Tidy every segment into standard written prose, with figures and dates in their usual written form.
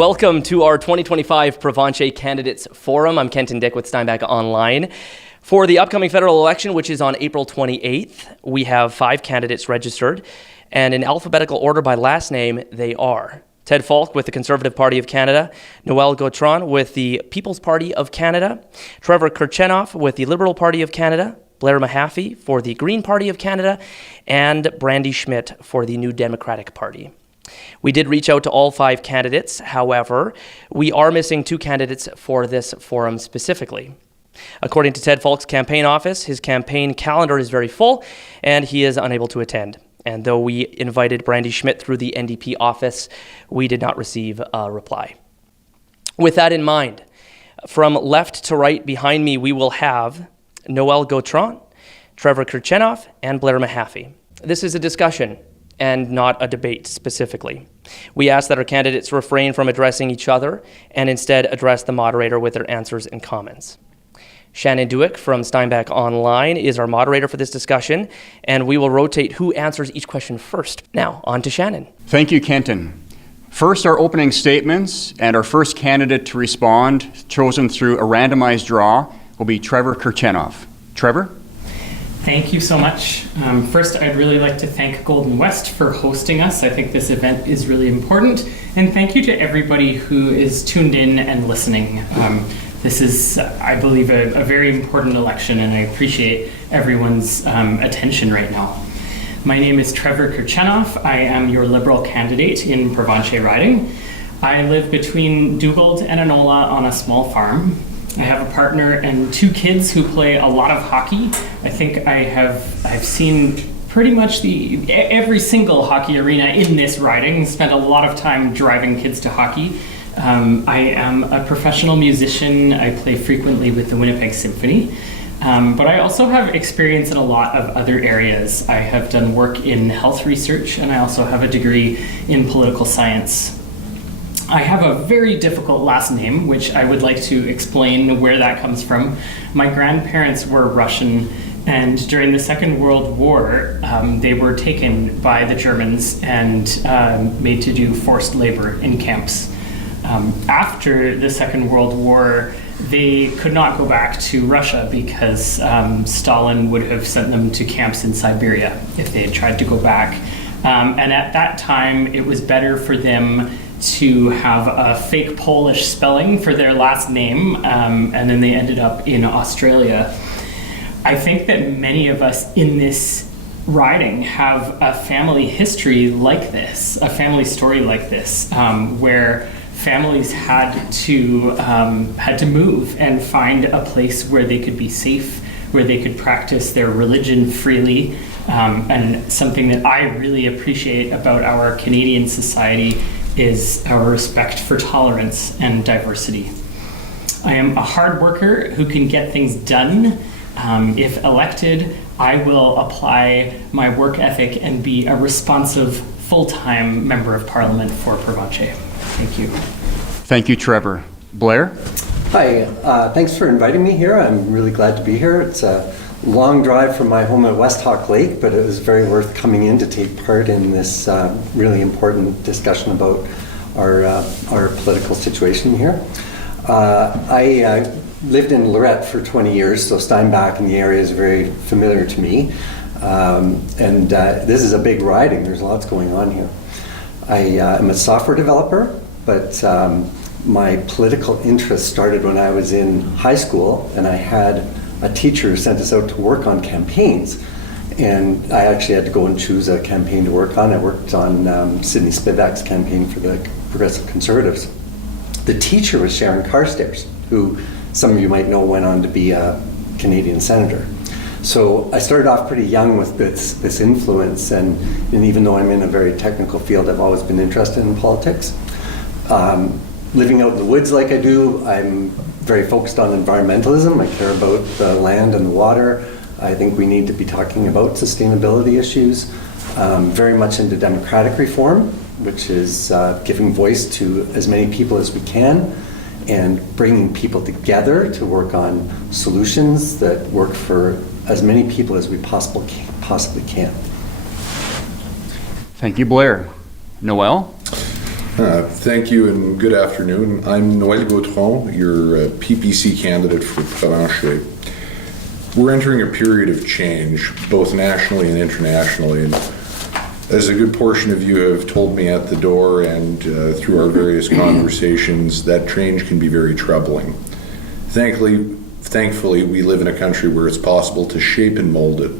Welcome to our 2025 Provencher Candidates Forum. I'm Kenton Dick with Steinbach Online. For the upcoming federal election, which is on April 28th, we have 5 candidates registered, and in alphabetical order by last name, they are Ted Falk with the Conservative Party of Canada, Noel Gautron with the People's Party of Canada, Trevor Kirczenow with the Liberal Party of Canada, Blair Mahaffy for the Green Party of Canada, and Brandy Schmidt for the New Democratic Party. We did reach out to all 5 candidates. However, we are missing 2 candidates for this forum specifically. According to Ted Falk's campaign office, his campaign calendar is very full and he is unable to attend. And though we invited Brandy Schmidt through the NDP office, we did not receive a reply. With that in mind, from left to right behind me, we will have Noel Gautron, Trevor Kirczenow, and Blair Mahaffy. This is a discussion and not a debate specifically. We ask that our candidates refrain from addressing each other and instead address the moderator with their answers and comments. Shannon Dewick from Steinbach Online is our moderator for this discussion, and we will rotate who answers each question first. Now, on to Shannon. Thank you, Kenton. First, our opening statements, and our first candidate to respond, chosen through a randomized draw, will be Trevor Kirczenow. Trevor? Thank you so much. First, I'd really like to thank Golden West for hosting us. I think this event is really important. And thank you to everybody who is tuned in and listening. This is, I believe, a very important election, and I appreciate everyone's attention right now. My name is Trevor Kirczenow. I am your Liberal candidate in Provencher riding. I live between Dugald and Enola on a small farm. I have a partner and 2 kids who play a lot of hockey. I think I've seen pretty much every single hockey arena in this riding. Spent a lot of time driving kids to hockey. I am a professional musician. I play frequently with the Winnipeg Symphony. But I also have experience in a lot of other areas. I have done work in health research, and I also have a degree in political science. I have a very difficult last name, which I would like to explain where that comes from. My grandparents were Russian, and during the Second World War, they were taken by the Germans and made to do forced labor in camps. After the Second World War, they could not go back to Russia because Stalin would have sent them to camps in Siberia if they had tried to go back. And at that time, it was better for them to have a fake Polish spelling for their last name, and then they ended up in Australia. I think that many of us in this riding have a family history like this, a family story like this, where families had to move and find a place where they could be safe, where they could practice their religion freely. And something that I really appreciate about our Canadian society is our respect for tolerance and diversity. I am a hard worker who can get things done. If elected, I will apply my work ethic and be a responsive, full-time member of Parliament for Provencher. Thank you. Thank you, Trevor. Blair? Hi, thanks for inviting me here. I'm really glad to be here. It's a long drive from my home at West Hawk Lake, but it was very worth coming in to take part in this really important discussion about our political situation here. I lived in Lorette for 20 years, so Steinbach in the area is very familiar to me. And this is a big riding. There's lots going on here. I am a software developer, but my political interest started when I was in high school, and I had a teacher who sent us out to work on campaigns. And I actually had to go and choose a campaign to work on. I worked on Sidney Spivak's campaign for the Progressive Conservatives. The teacher was Sharon Carstairs, who some of you might know went on to be a Canadian senator. So I started off pretty young with this influence, and even though I'm in a very technical field, I've always been interested in politics. Living out in the woods like I do, I'm very focused on environmentalism. I care about the land and the water. I think we need to be talking about sustainability issues. Very much into democratic reform, which is giving voice to as many people as we can and bringing people together to work on solutions that work for as many people as we possibly can. Thank you, Blair. Noel? Thank you and good afternoon. I'm Noel, your PPC candidate for Provencher. We're entering a period of change, both nationally and internationally, and as a good portion of you have told me at the door and through our various conversations, that change can be very troubling. Thankfully, we live in a country where it's possible to shape and mold it.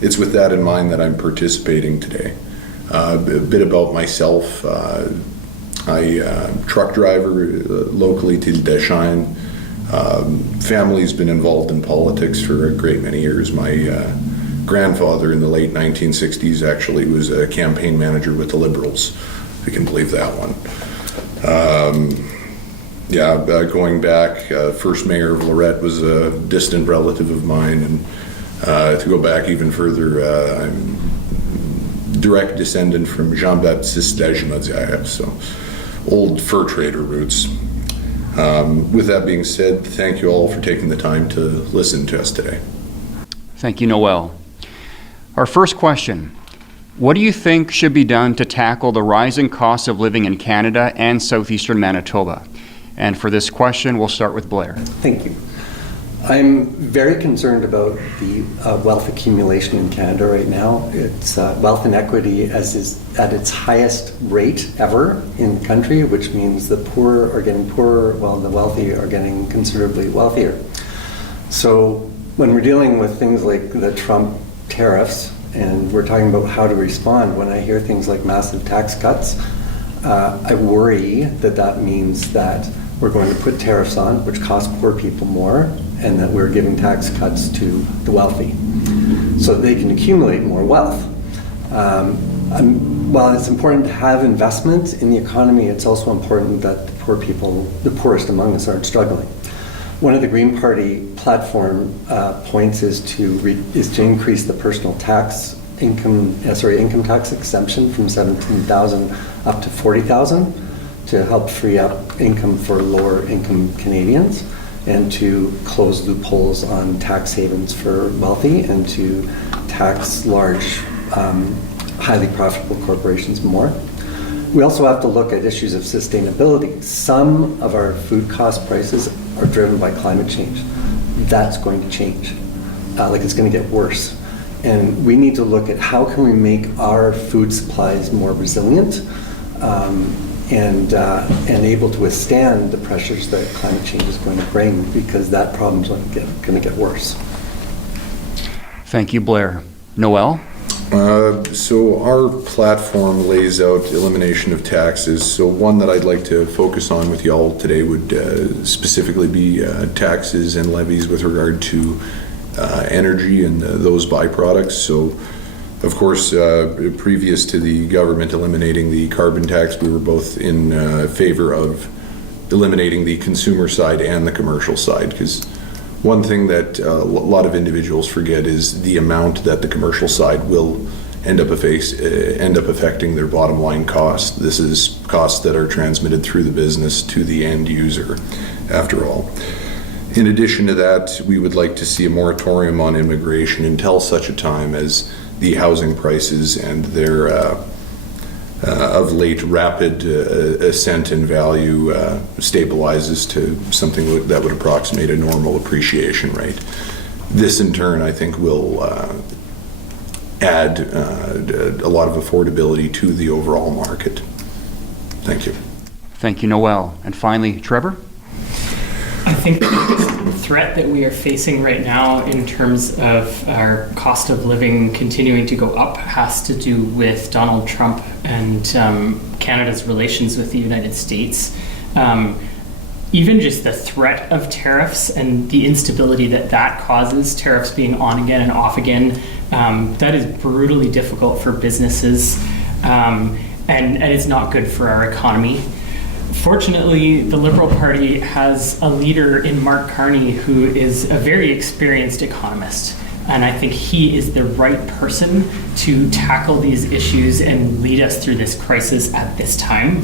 It's with that in mind that I'm participating today. A bit about myself. Truck driver locally to Deschines. Family's been involved in politics for a great many years. My grandfather in the late 1960s actually was a campaign manager with the Liberals, if you can believe that one. Going back, first mayor of Lorette was a distant relative of mine, and to go back even further, I'm direct descendant from Jean-Baptiste Dagemadziayev, so old fur trader roots. With that being said, thank you all for taking the time to listen to us today. Thank you, Noel. Our first question, what do you think should be done to tackle the rising cost of living in Canada and southeastern Manitoba? And for this question, we'll start with Blair. Thank you. I'm very concerned about the wealth accumulation in Canada right now. It's wealth inequity is at its highest rate ever in the country, which means the poor are getting poorer while the wealthy are getting considerably wealthier. So when we're dealing with things like the Trump tariffs, and we're talking about how to respond, when I hear things like massive tax cuts, I worry that that means that we're going to put tariffs on, which cost poor people more, and that we're giving tax cuts to the wealthy so that they can accumulate more wealth. While it's important to have investment in the economy, it's also important that the poor people, the poorest among us, aren't struggling. One of the Green Party platform points is to increase the personal tax income tax exemption from $17,000 up to $40,000 to help free up income for lower income Canadians, and to close loopholes on tax havens for wealthy, and to tax large, highly profitable corporations more. We also have to look at issues of sustainability. Some of our food cost prices are driven by climate change. That's going to change. It's going to get worse. And we need to look at how can we make our food supplies more resilient and able to withstand the pressures that climate change is going to bring, because that problem's going to get worse. Thank you, Blair. Noel? So our platform lays out elimination of taxes. So one that I'd like to focus on with y'all today would specifically be taxes and levies with regard to energy and those byproducts. So of course, previous to the government eliminating the carbon tax, we were both in favor of eliminating the consumer side and the commercial side, because one thing that a lot of individuals forget is the amount that the commercial side will end up affecting their bottom line costs. This is costs that are transmitted through the business to the end user, after all. In addition to that, we would like to see a moratorium on immigration until such a time as the housing prices and their of late rapid ascent in value stabilizes to something that would approximate a normal appreciation rate. This in turn, I think, will add a lot of affordability to the overall market. Thank you. Thank you, Noel. And finally, Trevor? I think the biggest threat that we are facing right now in terms of our cost of living continuing to go up has to do with Donald Trump and Canada's relations with the United States. Even just the threat of tariffs and the instability that causes, tariffs being on again and off again, that is brutally difficult for businesses, and it's not good for our economy. Fortunately, the Liberal Party has a leader in Mark Carney who is a very experienced economist, and I think he is the right person to tackle these issues and lead us through this crisis at this time.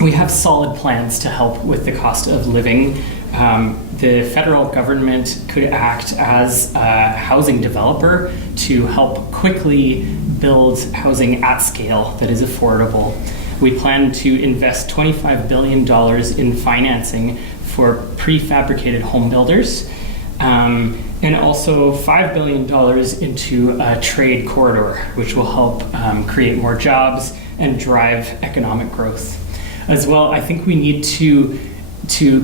We have solid plans to help with the cost of living. The federal government could act as a housing developer to help quickly build housing at scale that is affordable. we plan to invest $25 billion in financing for prefabricated home builders, and also $5 billion into a trade corridor, which will help create more jobs and drive economic growth. As well, I think we need to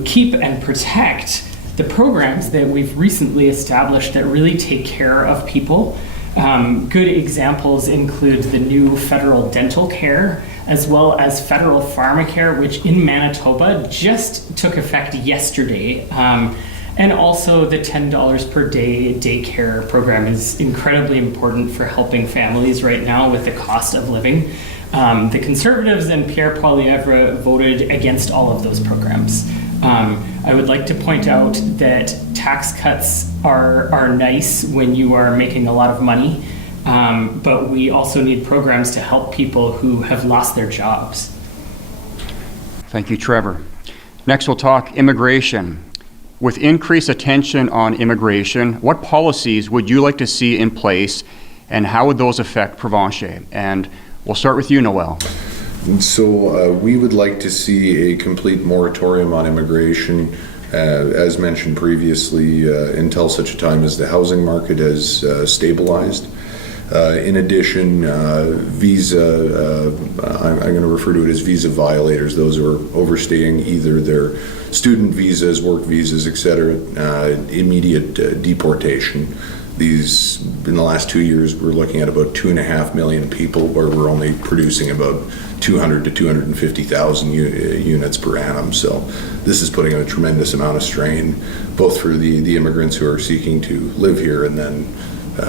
keep and protect the programs that we've recently established that really take care of people. Good examples include the new federal dental care, as well as federal pharmacare, which in Manitoba just took effect yesterday. And also the $10 per day daycare program is incredibly important for helping families right now with the cost of living. The Conservatives and Pierre Poilievre voted against all of those programs. I would like to point out that tax cuts are nice when you are making a lot of money, but we also need programs to help people who have lost their jobs. Thank you, Trevor. Next, we'll talk immigration. With increased attention on immigration, what policies would you like to see in place, and how would those affect Provencher? And we'll start with you, Noel. So we would like to see a complete moratorium on immigration, as mentioned previously, until such a time as the housing market has stabilized. In addition, visa, I'm going to refer to it as visa violators, those who are overstaying either their student visas, work visas, etc., immediate deportation. These, in the last 2 years, we're looking at about 2.5 million people, where we're only producing about 200 to 250,000 units per annum. So this is putting a tremendous amount of strain, both for the immigrants who are seeking to live here, and then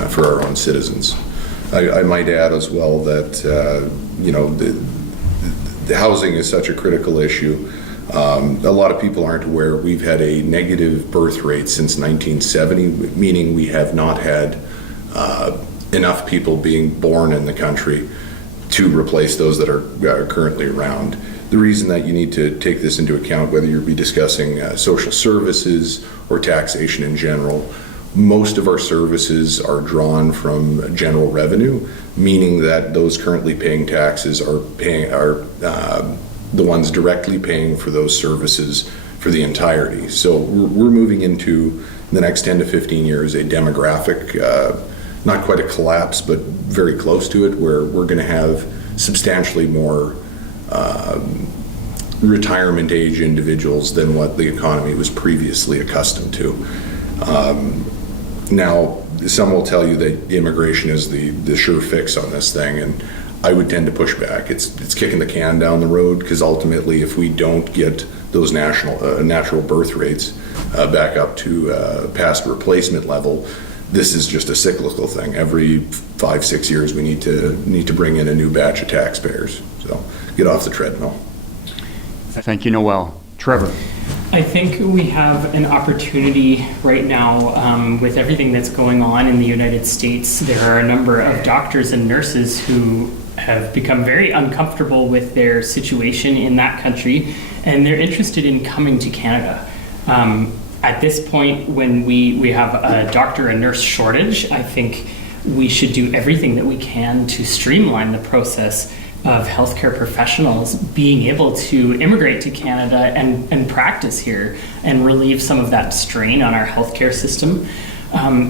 for our own citizens. I might add as well that the housing is such a critical issue. A lot of people aren't aware we've had a negative birth rate since 1970, meaning we have not had enough people being born in the country to replace those that are currently around. The reason that you need to take this into account, whether you'll be discussing social services or taxation in general, most of our services are drawn from general revenue, meaning that those currently paying taxes are the ones directly paying for those services for the entirety. So we're moving into the next 10 to 15 years a demographic, not quite a collapse, but very close to it, where we're going to have substantially more retirement age individuals than what the economy was previously accustomed to. Now, some will tell you that immigration is the sure fix on this thing, and I would tend to push back. It's kicking the can down the road, because ultimately, if we don't get those natural birth rates back up to past replacement level, this is just a cyclical thing. Every 5-6 years, we need to bring in a new batch of taxpayers. So get off the treadmill. Thank you, Noel. Trevor. I think we have an opportunity right now with everything that's going on in the United States. There are a number of doctors and nurses who have become very uncomfortable with their situation in that country, and they're interested in coming to Canada. At this point, when we have a doctor and nurse shortage, I think we should do everything that we can to streamline the process of healthcare professionals being able to immigrate to Canada and practice here and relieve some of that strain on our healthcare system.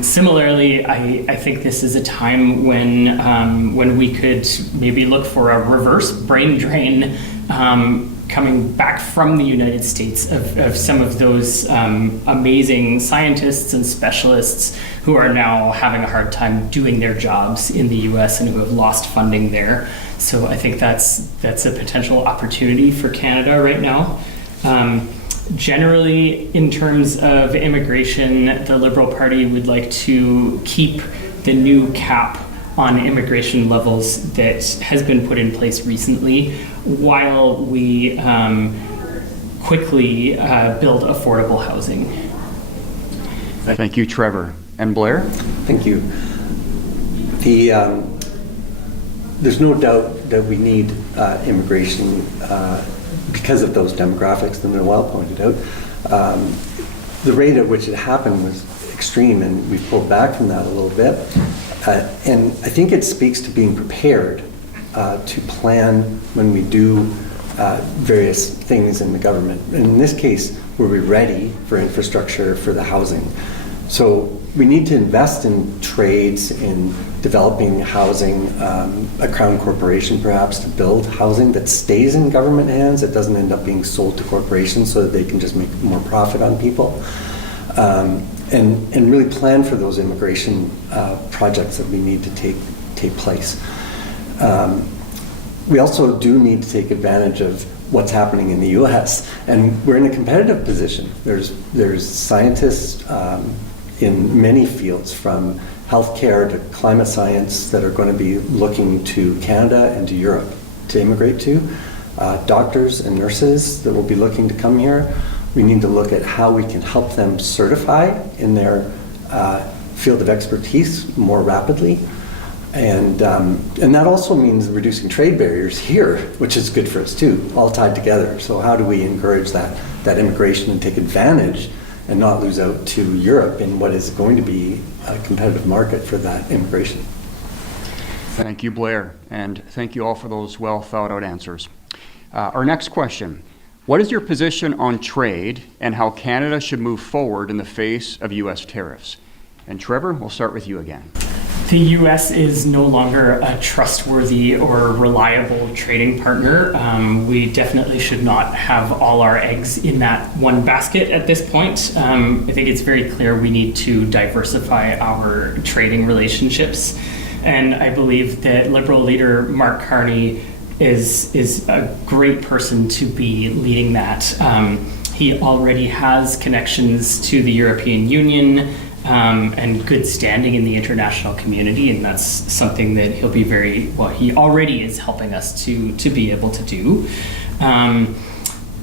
Similarly, I think this is a time when we could maybe look for a reverse brain drain coming back from the United States of some of those amazing scientists and specialists who are now having a hard time doing their jobs in the US and who have lost funding there. So I think that's a potential opportunity for Canada right now. Generally, in terms of immigration, the Liberal Party would like to keep the new cap on immigration levels that has been put in place recently, while we quickly build affordable housing. Thank you, Trevor. And Blair? Thank you. There's no doubt that we need immigration because of those demographics that Noel pointed out. The rate at which it happened was extreme, and we pulled back from that a little bit. And I think it speaks to being prepared to plan when we do various things in the government. And in this case, were we ready for infrastructure for the housing? So we need to invest in trades, in developing housing, a crown corporation perhaps to build housing that stays in government hands, that doesn't end up being sold to corporations so that they can just make more profit on people. And really plan for those immigration projects that we need to take place. We also do need to take advantage of what's happening in the U.S. and we're in a competitive position. There's scientists in many fields, from healthcare to climate science, that are going to be looking to Canada and to Europe to immigrate to. Doctors and nurses that will be looking to come here. We need to look at how we can help them certify in their field of expertise more rapidly. And that also means reducing trade barriers here, which is good for us too, all tied together. So how do we encourage that immigration and take advantage and not lose out to Europe in what is going to be a competitive market for that immigration? Thank you, Blair, and thank you all for those well thought out answers. Our next question: what is your position on trade and how Canada should move forward in the face of U.S. tariffs? And Trevor, we'll start with you again. The U.S. is no longer a trustworthy or reliable trading partner. We definitely should not have all our eggs in that one basket at this point. I think it's very clear we need to diversify our trading relationships. And I believe that Liberal leader Mark Carney is a great person to be leading that. He already has connections to the European Union, and good standing in the international community, and that's something that he'll be he already is helping us to be able to do.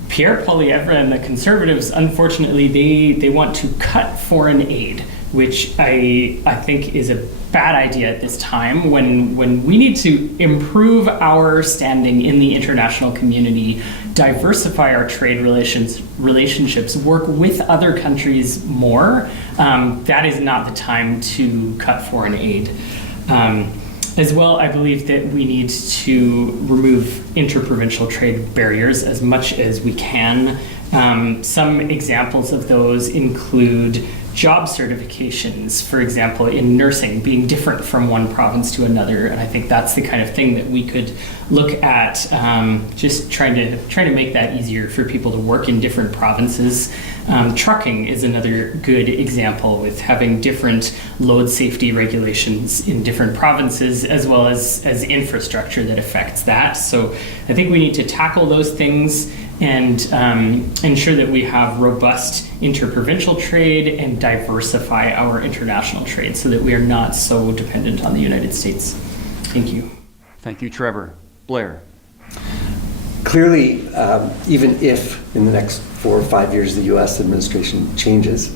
Pierre Poilievre and the Conservatives, unfortunately, they want to cut foreign aid, which I think is a bad idea at this time when we need to improve our standing in the international community, diversify our trade relationships, work with other countries more. That is not the time to cut foreign aid. As well, I believe that we need to remove interprovincial trade barriers as much as we can. Some examples of those include job certifications, for example, in nursing, being different from one province to another. And I think that's the kind of thing that we could look at, just trying to make that easier for people to work in different provinces. Trucking is another good example, with having different load safety regulations in different provinces, as well as infrastructure that affects that. So I think we need to tackle those things and ensure that we have robust interprovincial trade and diversify our international trade so that we are not so dependent on the United States. Thank you. Thank you, Trevor. Blair. Clearly, even if in the next 4 or 5 years the U.S. administration changes,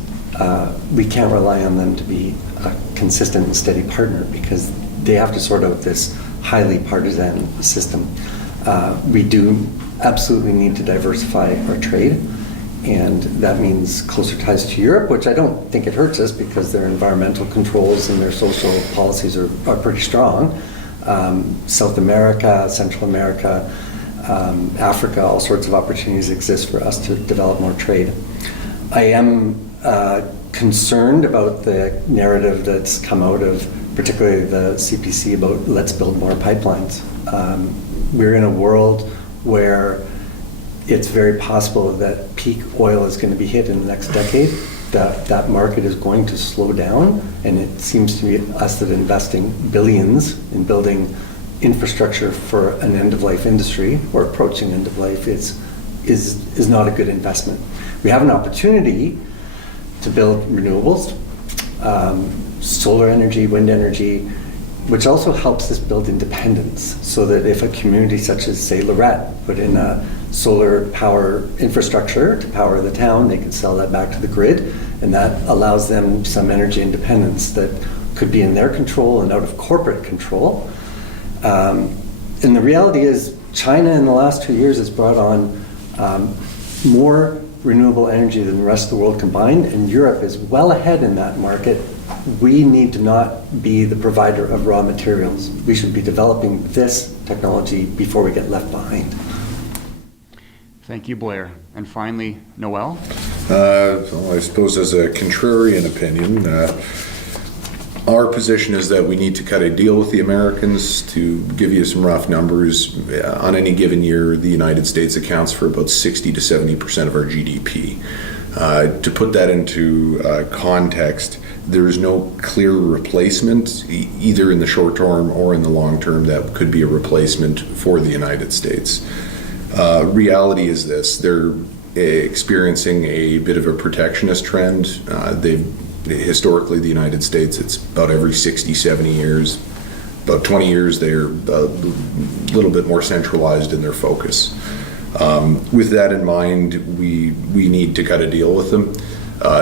we can't rely on them to be a consistent and steady partner, because they have to sort out this highly partisan system. We do absolutely need to diversify our trade, and that means closer ties to Europe, which I don't think it hurts us, because their environmental controls and their social policies are pretty strong. South America, Central America, Africa, all sorts of opportunities exist for us to develop more trade. I am concerned about the narrative that's come out of particularly the CPC about let's build more pipelines. We're in a world where it's very possible that peak oil is going to be hit in the next decade. That market is going to slow down, and it seems to be us that investing billions in building infrastructure for an end-of-life industry, or approaching end-of-life, is not a good investment. We have an opportunity to build renewables, solar energy, wind energy, which also helps us build independence, so that if a community such as, say, Lorette put in a solar power infrastructure to power the town, they can sell that back to the grid, and that allows them some energy independence that could be in their control and out of corporate control. And the reality is, China in the last 2 years has brought on more renewable energy than the rest of the world combined, and Europe is well ahead in that market. We need to not be the provider of raw materials. We should be developing this technology before we get left behind. Thank you, Blair. And finally, Noel? Well, I suppose as a contrarian opinion, our position is that we need to cut a deal with the Americans. To give you some rough numbers, on any given year, the United States accounts for about 60 to 70% of our GDP. To put that into context, there is no clear replacement, either in the short term or in the long term, that could be a replacement for the United States. Reality is this: they're experiencing a bit of a protectionist trend. Historically, the United States, it's about every 60, 70 years, about 20 years, they're a little bit more centralized in their focus. With that in mind, we need to cut a deal with them.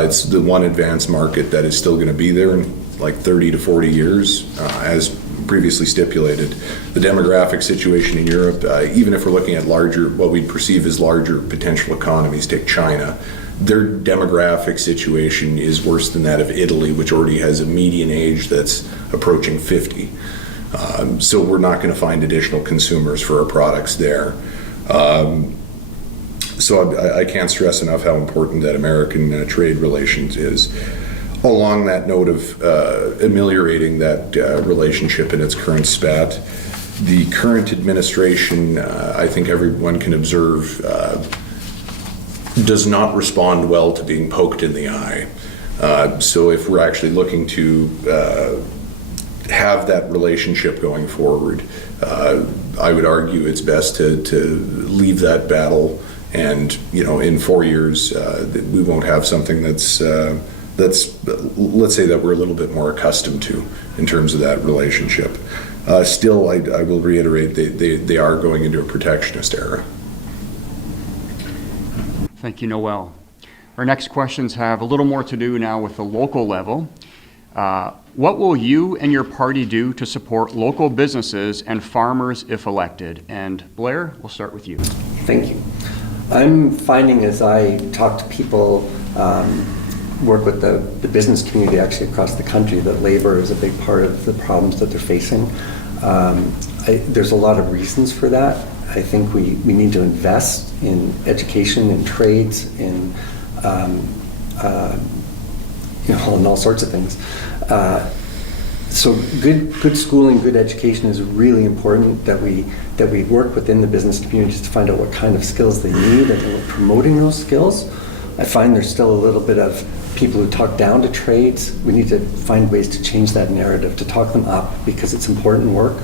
It's the one advanced market that is still going to be there in like 30 to 40 years, as previously stipulated. The demographic situation in Europe, even if we're looking at larger, what we'd perceive as larger potential economies, take China, their demographic situation is worse than that of Italy, which already has a median age that's approaching 50. So we're not going to find additional consumers for our products there. So I can't stress enough how important that American trade relations is. Along that note of ameliorating that relationship in its current spat, the current administration, I think everyone can observe, does not respond well to being poked in the eye. So if we're actually looking to have that relationship going forward, I would argue it's best to leave that battle, and in 4 years we won't have something that's let's say that we're a little bit more accustomed to in terms of that relationship. Still, I will reiterate, they are going into a protectionist era. Thank you, Noel. Our next questions have a little more to do now with the local level. What will you and your party do to support local businesses and farmers if elected? And Blair, we'll start with you. Thank you. I'm finding as I talk to people, work with the business community actually across the country, that labor is a big part of the problems that they're facing. There's a lot of reasons for that. I think we need to invest in education, in trades, in all sorts of things. So good schooling, good education is really important, that we work within the business communities to find out what kind of skills they need, and we're promoting those skills. I find there's still a little bit of people who talk down to trades. We need to find ways to change that narrative, to talk them up, because it's important work,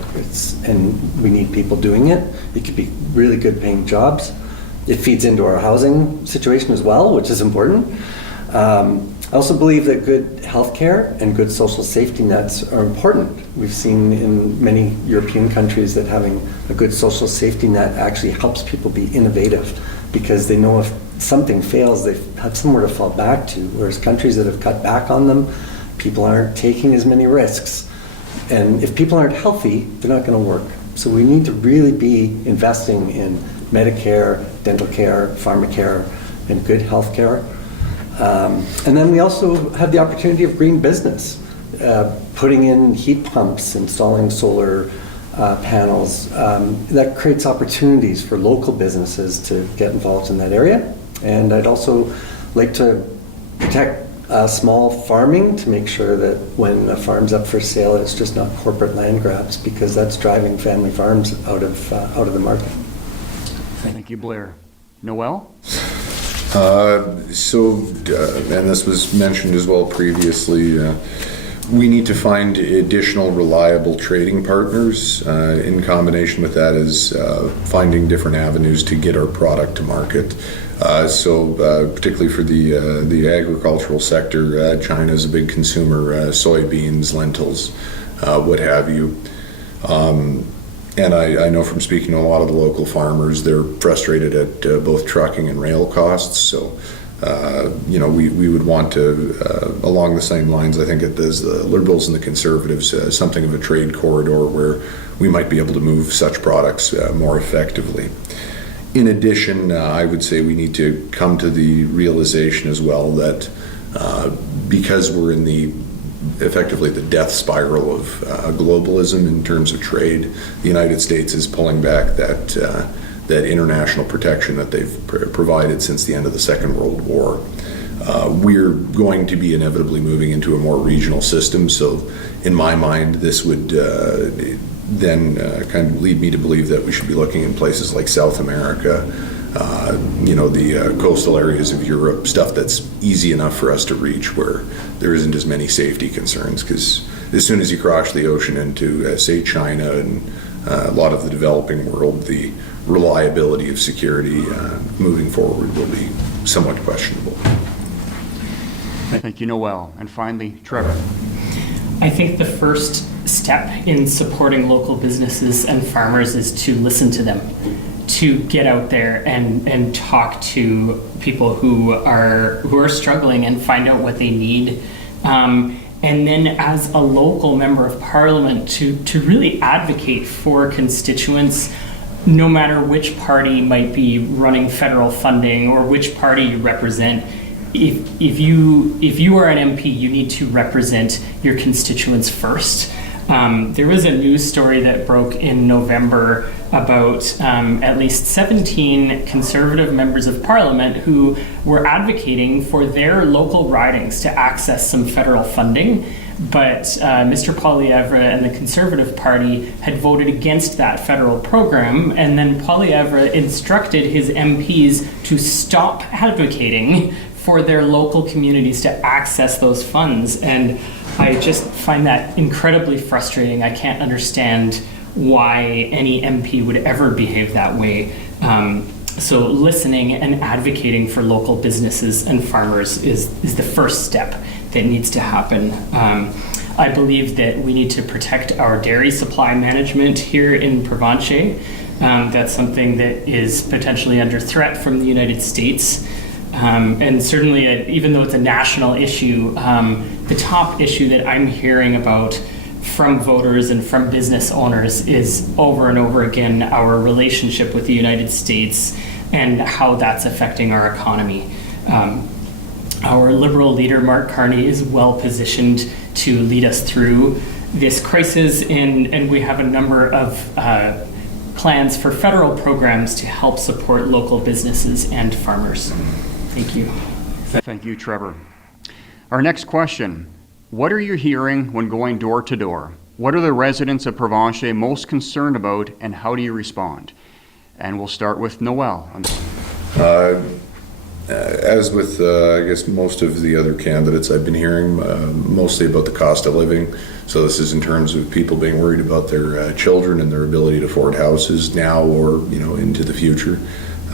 and we need people doing it. It could be really good paying jobs. It feeds into our housing situation as well, which is important. I also believe that good healthcare and good social safety nets are important. We've seen in many European countries that having a good social safety net actually helps people be innovative, because they know if something fails, they have somewhere to fall back to, whereas countries that have cut back on them, people aren't taking as many risks. And if people aren't healthy, they're not going to work. So we need to really be investing in Medicare, dental care, pharmacare, and good health care. And then we also have the opportunity of green business, putting in heat pumps, installing solar panels. That creates opportunities for local businesses to get involved in that area. And I'd also like to protect small farming, to make sure that when a farm's up for sale, it's just not corporate land grabs, because that's driving family farms out of the market. Thank you, Blair. Noel? And this was mentioned as well previously, we need to find additional reliable trading partners. In combination with that is finding different avenues to get our product to market. Particularly for the agricultural sector, China is a big consumer, soybeans, lentils, what have you. And I know from speaking to a lot of the local farmers, they're frustrated at both trucking and rail costs. So, we would want to, along the same lines, I think as the Liberals and the Conservatives, something of a trade corridor where we might be able to move such products more effectively. In addition, I would say we need to come to the realization as well that because we're in the effectively the death spiral of globalism in terms of trade. The United States is pulling back that international protection that they've provided since the end of the Second World War. We're going to be inevitably moving into a more regional system, so in my mind this would then kind of lead me to believe that we should be looking in places like South America, the coastal areas of Europe, stuff that's easy enough for us to reach where there isn't as many safety concerns, because as soon as you cross the ocean into, say, China and a lot of the developing world, the reliability of security moving forward will be somewhat questionable. Thank you, Noel. And finally, Trevor. I think the first step in supporting local businesses and farmers is to listen to them, to get out there and talk to people who are struggling and find out what they need. And then as a local member of parliament to really advocate for constituents, no matter which party might be running federal funding or which party you represent. If you are an MP, you need to represent your constituents first. There was a news story that broke in November about at least 17 Conservative members of Parliament who were advocating for their local ridings to access some federal funding, but Mr. Poilievre and the Conservative Party had voted against that federal program, and then Poilievre instructed his MPs to stop advocating for their local communities to access those funds. And I just find that incredibly frustrating. I can't understand why any MP would ever behave that way. So listening and advocating for local businesses and farmers is the first step that needs to happen. I believe that we need to protect our dairy supply management here in Provencher. That's something that is potentially under threat from the United States. And certainly, even though it's a national issue, the top issue that I'm hearing about from voters and from business owners is over and over again our relationship with the United States and how that's affecting our economy. Our Liberal leader, Mark Carney, is well positioned to lead us through this crisis, and we have a number of plans for federal programs to help support local businesses and farmers. Thank you. Thank you, Trevor. Our next question. What are you hearing when going door to door? What are the residents of Provencher most concerned about, and how do you respond? And we'll start with Noel. As with, I guess, most of the other candidates, I've been hearing mostly about the cost of living. So this is in terms of people being worried about their children and their ability to afford houses now or, into the future.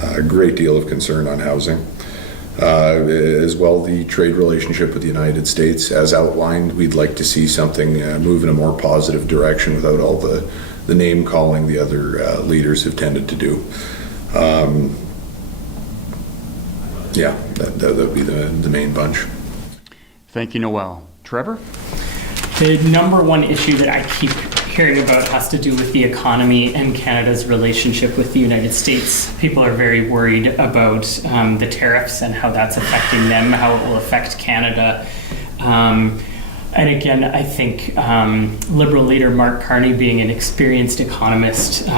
A great deal of concern on housing. As well, the trade relationship with the United States, as outlined, we'd like to see something move in a more positive direction without all the name calling the other leaders have tended to do. That would be the main bunch. Thank you, Noel. Trevor? The number one issue that I keep hearing about has to do with the economy and Canada's relationship with the United States. People are very worried about the tariffs and how that's affecting them, how it will affect Canada. And again, I think Liberal leader Mark Carney, being an experienced economist,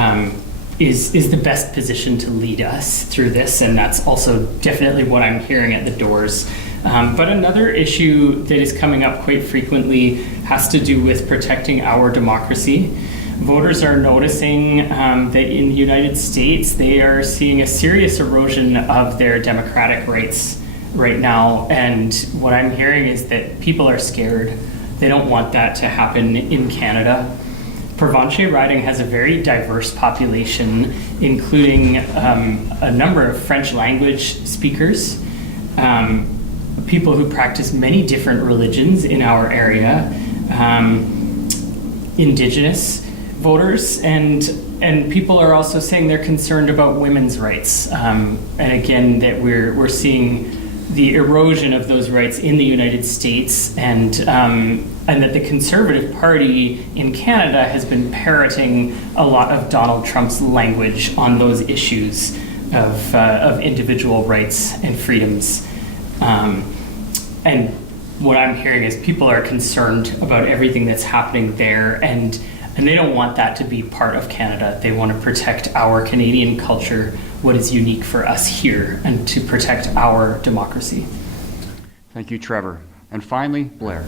is the best position to lead us through this, and that's also definitely what I'm hearing at the doors. But another issue that is coming up quite frequently has to do with protecting our democracy. Voters are noticing that in the United States, they are seeing a serious erosion of their democratic rights right now. And what I'm hearing is that people are scared. They don't want that to happen in Canada. Provencher riding has a very diverse population, including a number of French language speakers, people who practice many different religions in our area, Indigenous voters, and people are also saying they're concerned about women's rights, and again that we're seeing the erosion of those rights in the United States, and that the Conservative Party in Canada has been parroting a lot of Donald Trump's language on those issues of individual rights and freedoms. And what I'm hearing is people are concerned about everything that's happening there, and they don't want that to be part of Canada. They want to protect our Canadian culture, what is unique for us here, and to protect our democracy. Thank you, Trevor. And finally, Blair.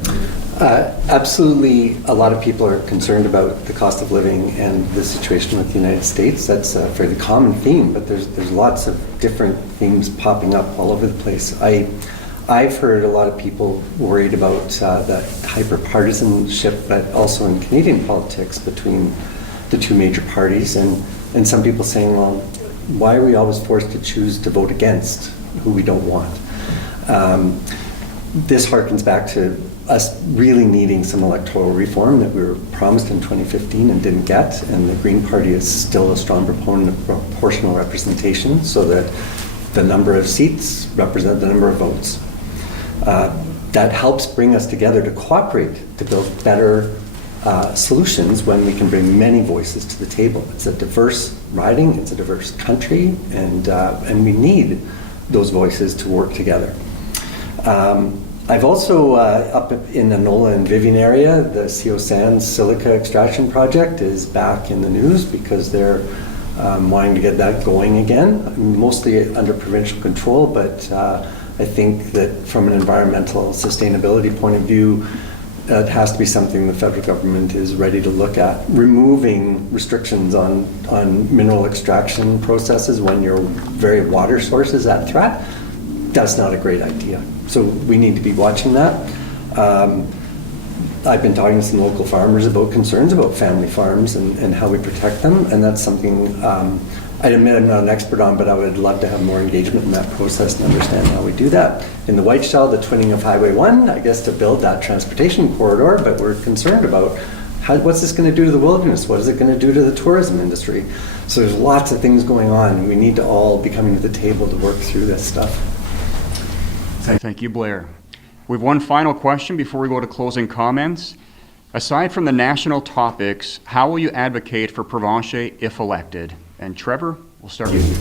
Absolutely, a lot of people are concerned about the cost of living and the situation with the United States. That's a fairly common theme, but there's lots of different themes popping up all over the place. I've heard a lot of people worried about the hyper-partisanship, but also in Canadian politics between the two major parties, and some people saying, well, why are we always forced to choose to vote against who we don't want? This harkens back to us really needing some electoral reform that we were promised in 2015 and didn't get, and the Green Party is still a strong proponent of proportional representation so that the number of seats represent the number of votes. That helps bring us together to cooperate, to build better solutions when we can bring many voices to the table. It's a diverse riding, it's a diverse country, and we need those voices to work together. I've also, up in the Noel and Vivian area, the CO Sands silica extraction project is back in the news because they're wanting to get that going again, mostly under provincial control, but I think that from an environmental sustainability point of view, it has to be something the federal government is ready to look at. Removing restrictions on mineral extraction processes when your very water source is at threat, that's not a great idea. So we need to be watching that. I've been talking to some local farmers about concerns about family farms and how we protect them, and that's something I admit I'm not an expert on, but I would love to have more engagement in that process and understand how we do that. In the Whiteshell, the twinning of Highway 1, I guess to build that transportation corridor, but we're concerned about what's this going to do to the wilderness? What is it going to do to the tourism industry? So there's lots of things going on, and we need to all be coming to the table to work through this stuff. Thank you, Blair. We have one final question before we go to closing comments. Aside from the national topics, how will you advocate for Provencher if elected? And Trevor, we'll start with you.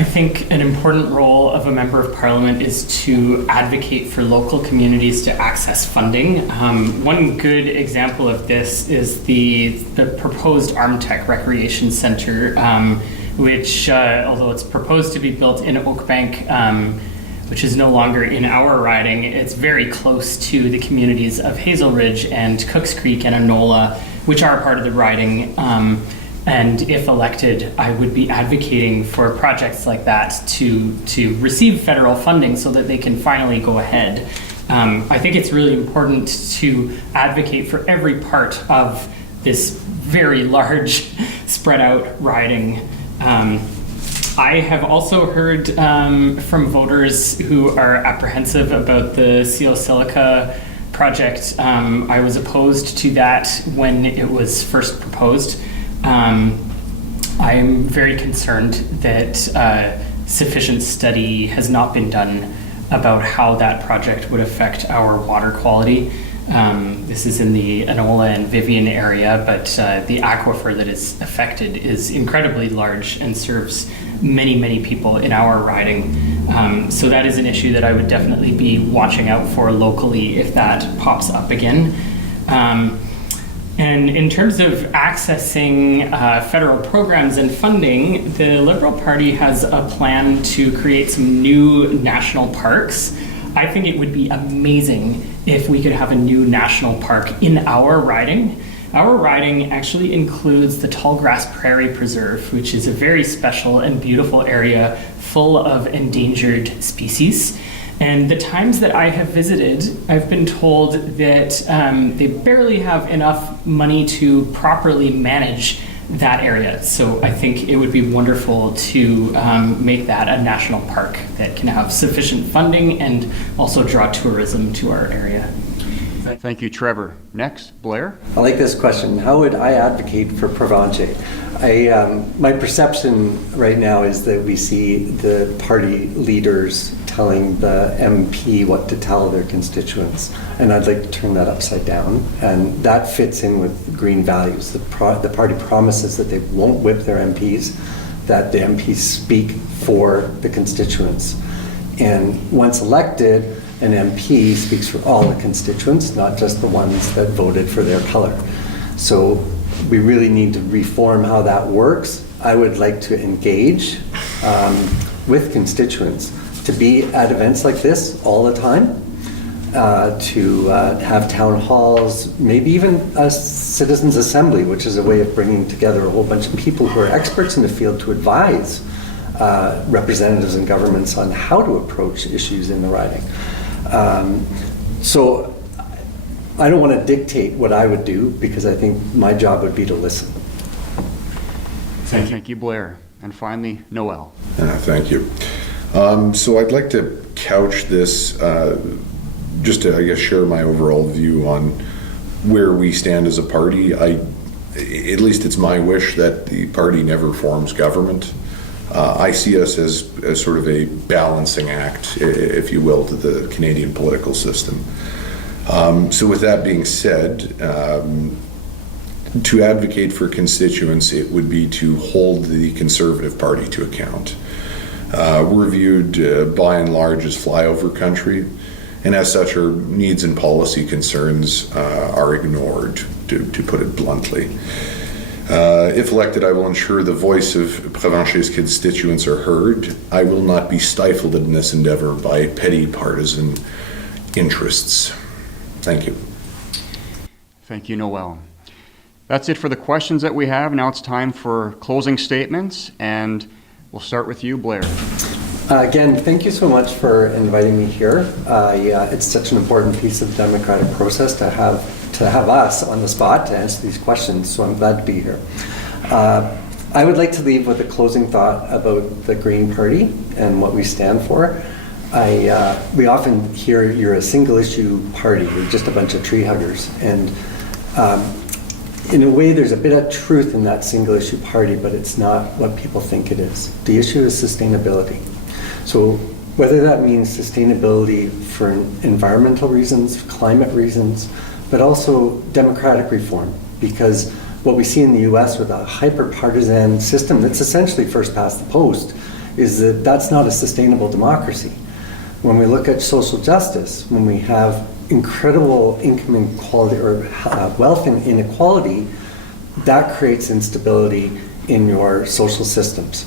I think an important role of a member of parliament is to advocate for local communities to access funding. One good example of this is the proposed Armtech Recreation Centre, which, although it's proposed to be built in Oakbank, which is no longer in our riding, it's very close to the communities of Hazel Ridge and Cooks Creek and Enola, which are part of the riding. And if elected, I would be advocating for projects like that to receive federal funding so that they can finally go ahead. I think it's really important to advocate for every part of this very large, spread out riding. I have also heard from voters who are apprehensive about the CO Silica project. I was opposed to that when it was first proposed. I'm very concerned that sufficient study has not been done about how that project would affect our water quality. This is in the Enola and Vivian area, but the aquifer that is affected is incredibly large and serves many, many people in our riding. So that is an issue that I would definitely be watching out for locally if that pops up again. And in terms of accessing federal programs and funding, the Liberal Party has a plan to create some new national parks. I think it would be amazing if we could have a new national park in our riding. Our riding actually includes the Tallgrass Prairie Preserve, which is a very special and beautiful area full of endangered species. And the times that I have visited, I've been told that they barely have enough money to properly manage that area. So I think it would be wonderful to make that a national park that can have sufficient funding and also draw tourism to our area. Thank you, Trevor. Next, Blair. I like this question. How would I advocate for Provencher? My perception right now is that we see the party leaders telling the MP what to tell their constituents, and I'd like to turn that upside down, and that fits in with green values. The party promises that they won't whip their MPs, that the MPs speak for the constituents. And once elected, an MP speaks for all the constituents, not just the ones that voted for their color. So we really need to reform how that works. I would like to engage with constituents, to be at events like this all the time, to have town halls, maybe even a citizens' assembly, which is a way of bringing together a whole bunch of people who are experts in the field to advise representatives and governments on how to approach issues in the riding. So I don't want to dictate what I would do, because I think my job would be to listen. Thank you, Blair. And finally, Noel. Thank you. So I'd like to couch this, just to, I guess, share my overall view on where we stand as a party. At least it's my wish that the party never forms government. I see us as sort of a balancing act, if you will, to the Canadian political system. So with that being said, to advocate for constituents, it would be to hold the Conservative Party to account. We're viewed by and large as flyover country, and as such our needs and policy concerns are ignored, to put it bluntly. If elected, I will ensure the voice of Provencher's constituents are heard. I will not be stifled in this endeavor by petty partisan interests. Thank you. Thank you, Noel. That's it for the questions that we have. Now it's time for closing statements, and we'll start with you, Blair. Again, thank you so much for inviting me here. It's such an important piece of the democratic process to have us on the spot to answer these questions, so I'm glad to be here. I would like to leave with a closing thought about the Green Party and what we stand for. We often hear you're a single issue party, you're just a bunch of tree huggers, and in a way there's a bit of truth in that single issue party, but it's not what people think it is. The issue is sustainability. So whether that means sustainability for environmental reasons, climate reasons, but also democratic reform, because what we see in the US with a hyper-partisan system that's essentially first past the post is that that's not a sustainable democracy. When we look at social justice, when we have incredible income inequality or wealth inequality, that creates instability in your social systems.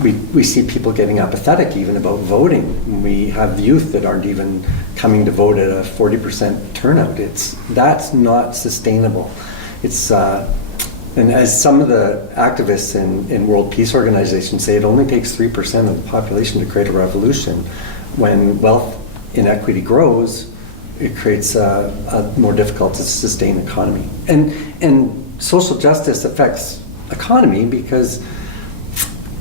We see people getting apathetic even about voting. We have youth that aren't even coming to vote at a 40% turnout. That's not sustainable. And as some of the activists in World Peace Organizations say, it only takes 3% of the population to create a revolution. When wealth inequity grows, it creates a more difficult to sustain economy. And social justice affects economy because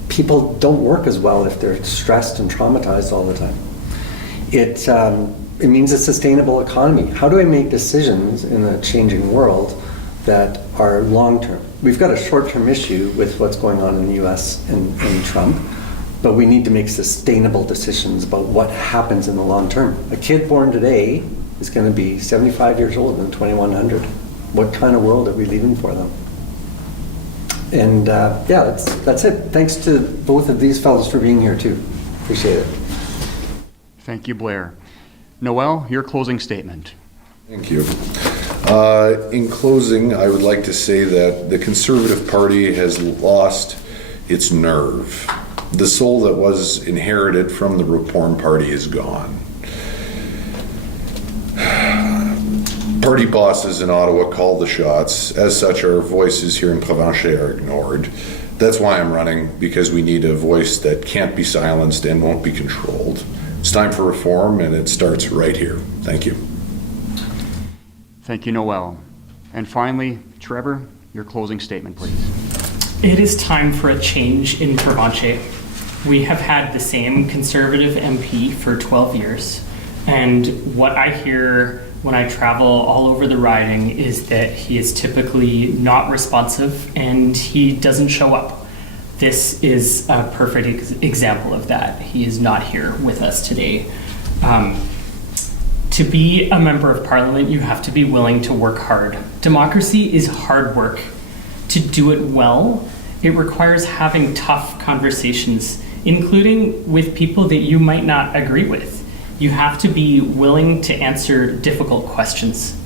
people don't work as well if they're stressed and traumatized all the time. It means a sustainable economy. How do I make decisions in a changing world that are long-term? We've got a short-term issue with what's going on in the US and Trump, but we need to make sustainable decisions about what happens in the long term. A kid born today is going to be 75 years old in 2100. What kind of world are we leaving for them? And that's it. Thanks to both of these fellows for being here too. Appreciate it. Thank you, Blair. Noel, your closing statement. Thank you. In closing, I would like to say that the Conservative Party has lost its nerve. The soul that was inherited from the Reform Party is gone. Party bosses in Ottawa call the shots. As such, our voices here in Provencher are ignored. That's why I'm running, because we need a voice that can't be silenced and won't be controlled. It's time for reform, and it starts right here. Thank you. Thank you, Noel. And finally, Trevor, your closing statement, please. It is time for a change in Provencher. We have had the same Conservative MP for 12 years, and what I hear when I travel all over the riding is that he is typically not responsive and he doesn't show up. This is a perfect example of that. He is not here with us today. To be a member of parliament, you have to be willing to work hard. Democracy is hard work. To do it well, it requires having tough conversations. including with people that you might not agree with. You have to be willing to answer difficult questions.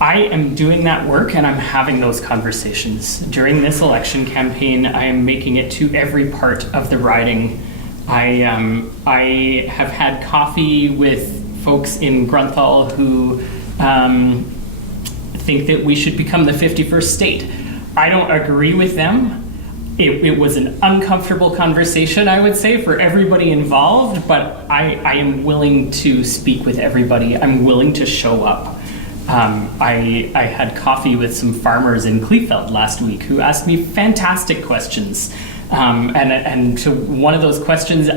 I am doing that work and I'm having those conversations. During this election campaign, I am making it to every part of the riding. I have had coffee with folks in Grunthal who think that we should become the 51st state. I don't agree with them. It was an uncomfortable conversation, I would say, for everybody involved, but I am willing to speak with everybody. I'm willing to show up. I had coffee with some farmers in Kleefeld last week who asked me fantastic questions. And to one of those questions,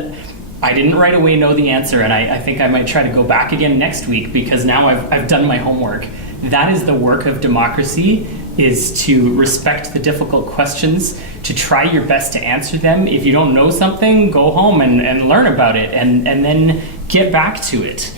I didn't right away know the answer, and I think I might try to go back again next week because now I've done my homework. That is the work of democracy, is to respect the difficult questions, to try your best to answer them. If you don't know something, go home and learn about it and then get back to it.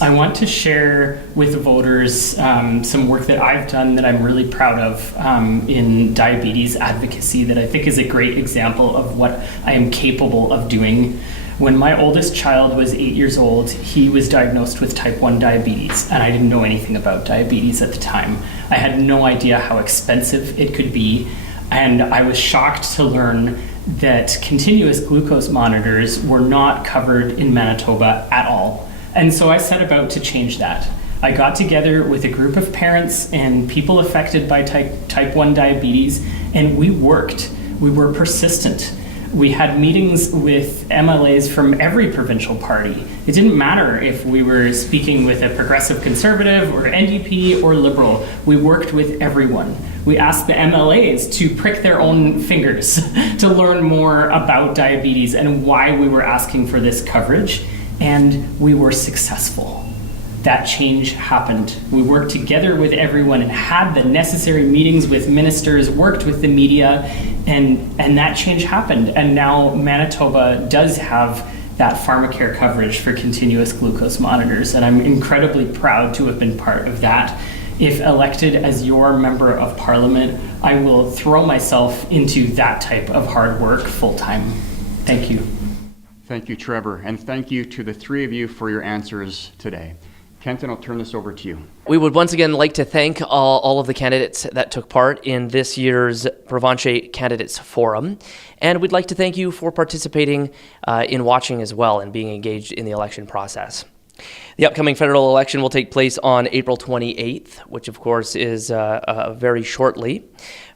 I want to share with the voters some work that I've done that I'm really proud of in diabetes advocacy that I think is a great example of what I am capable of doing. When my oldest child was 8 years old, he was diagnosed with type 1 diabetes, and I didn't know anything about diabetes at the time. I had no idea how expensive it could be, and I was shocked to learn that continuous glucose monitors were not covered in Manitoba at all. And so I set about to change that. I got together with a group of parents and people affected by type 1 diabetes, and we worked. We were persistent. We had meetings with MLAs from every provincial party. It didn't matter if we were speaking with a progressive conservative or NDP or Liberal. We worked with everyone. We asked the MLAs to prick their own fingers to learn more about diabetes and why we were asking for this coverage. And we were successful. That change happened. We worked together with everyone and had the necessary meetings with ministers, worked with the media, and that change happened. And now Manitoba does have that pharmacare coverage for continuous glucose monitors, and I'm incredibly proud to have been part of that. If elected as your member of parliament, I will throw myself into that type of hard work full time. Thank you. Thank you, Trevor, and thank you to the three of you for your answers today. Kenton, I'll turn this over to you. We would once again like to thank all of the candidates that took part in this year's Provencher Candidates Forum, and we'd like to thank you for participating in watching as well and being engaged in the election process. The upcoming federal election will take place on April 28th, which of course is very shortly.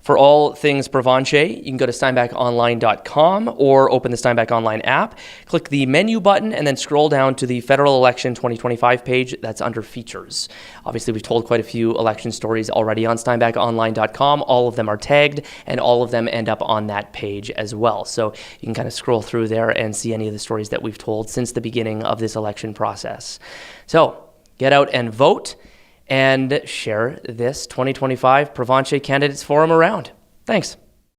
For all things Provencher, you can go to steinbachonline.com or open the Steinbach Online app, click the menu button, and then scroll down to the Federal Election 2025 page that's under Features. Obviously, we've told quite a few election stories already on steinbachonline.com. All of them are tagged, and all of them end up on that page as well. So you can kind of scroll through there and see any of the stories that we've told since the beginning of this election process. So get out and vote, and share this 2025 Provencher Candidates Forum around. Thanks.